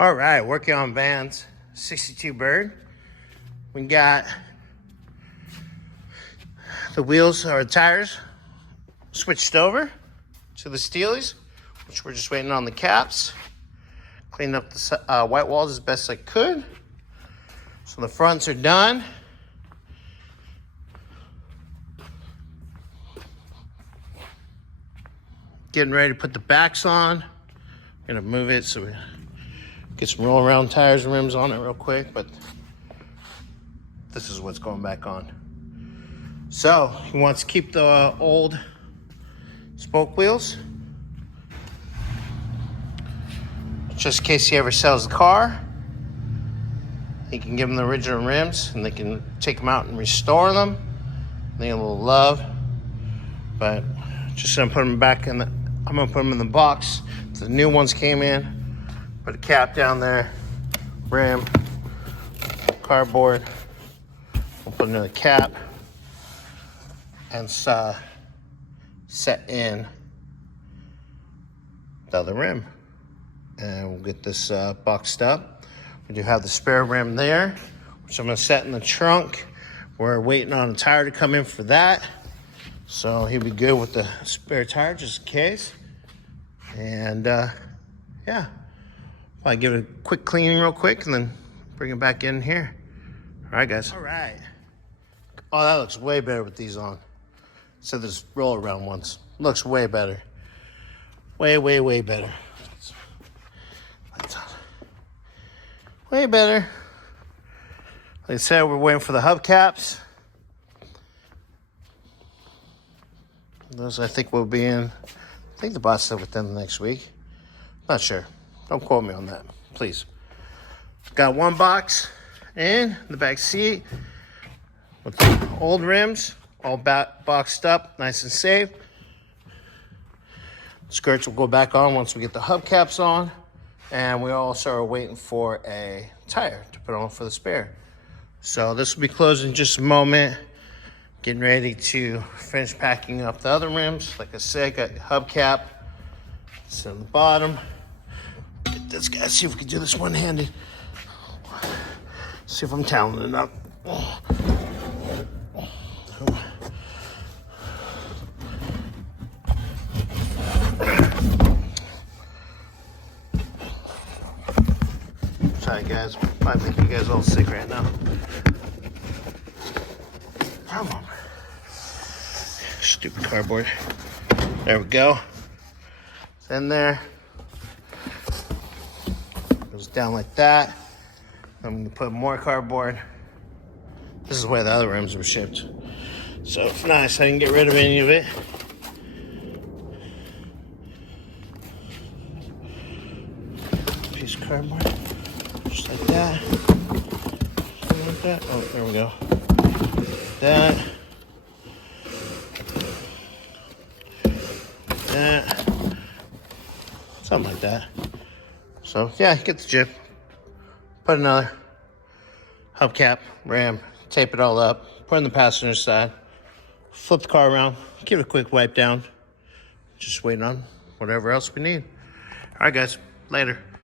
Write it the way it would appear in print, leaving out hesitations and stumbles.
All right, working on Van's 62 Bird. We got the wheels or tires switched over to the Steelies, which we're just waiting on the caps. Cleaned up the white walls as best I could. So the fronts are done. Getting ready to put the backs on. Gonna move it so we get some roll around tires and rims on it real quick, but this is what's going back on. So he wants to keep the old spoke wheels, just in case he ever sells the car. He can give them the original rims and they can take them out and restore them. They get a little love, but just gonna put them back in the, I'm gonna put them in the box. The new ones came in. Put a cap down there, rim, cardboard. We'll put another cap and set in the other rim. And we'll get this boxed up. We do have the spare rim there, which I'm gonna set in the trunk. We're waiting on a tire to come in for that. So he'll be good with the spare tire just in case. And yeah. I'll give it a quick cleaning real quick and then bring it back in here. All right, guys. All right. Oh, that looks way better with these on. So there's roll around ones. Looks way better. Way, way, way better. Lights on. Way better. Like I said, we're waiting for the hubcaps. Those I think will be in. I think the box said within the next week. Not sure. Don't quote me on that, please. Got one box in the back seat with the old rims, all boxed up, nice and safe. Skirts will go back on once we get the hubcaps on. And we also are waiting for a tire to put on for the spare. So this will be closed in just a moment. Getting ready to finish packing up the other rims. Like I said, got the hubcap. It's on the bottom. Get this guy, see if we can do this one-handed. See if I'm talented enough. Sorry guys, probably making you guys all sick right now. Come on. Stupid cardboard. There we go. It's in there. Goes down like that. I'm gonna put more cardboard. This is where the other rims were shipped. So it's nice, I didn't get rid of any of it. Piece of cardboard, just like that. Something like that. Oh, there we go. That. That. Something like that. So yeah, get the jib. Put another hubcap, ram, tape it all up, put it on the passenger side, flip the car around, give it a quick wipe down. Just waiting on whatever else we need. All right, guys, later.